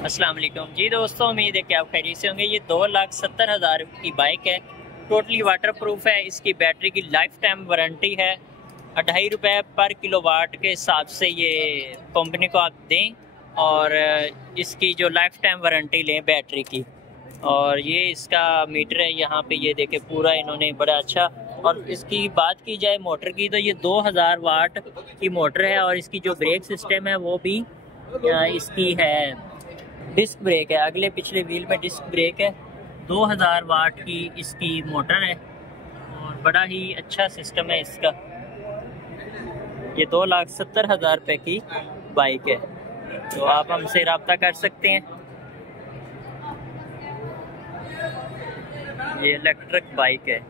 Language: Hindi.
अस्सलाम वालेकुम जी दोस्तों, उम्मीद है कि आप खैरियत से होंगे। ये 2,70,000 की बाइक है, टोटली वाटर प्रूफ है। इसकी बैटरी की लाइफ टाइम वारंटी है। 2.5 रुपये पर किलोवाट के हिसाब से ये कंपनी को आप दें और इसकी जो लाइफ टाइम वारंटी लें बैटरी की। और ये इसका मीटर है, यहाँ पे ये देखे पूरा इन्होंने बड़ा अच्छा। और इसकी बात की जाए मोटर की, तो ये 2000 वाट की मोटर है और इसकी जो ब्रेक सिस्टम है वो भी इसकी है, डिस्क ब्रेक है। अगले पिछले व्हील में डिस्क ब्रेक है। 2000 वाट की इसकी मोटर है और बड़ा ही अच्छा सिस्टम है इसका। ये 2,70,000 रुपये की बाइक है, तो आप हमसे रब्ता कर सकते हैं। ये इलेक्ट्रिक बाइक है।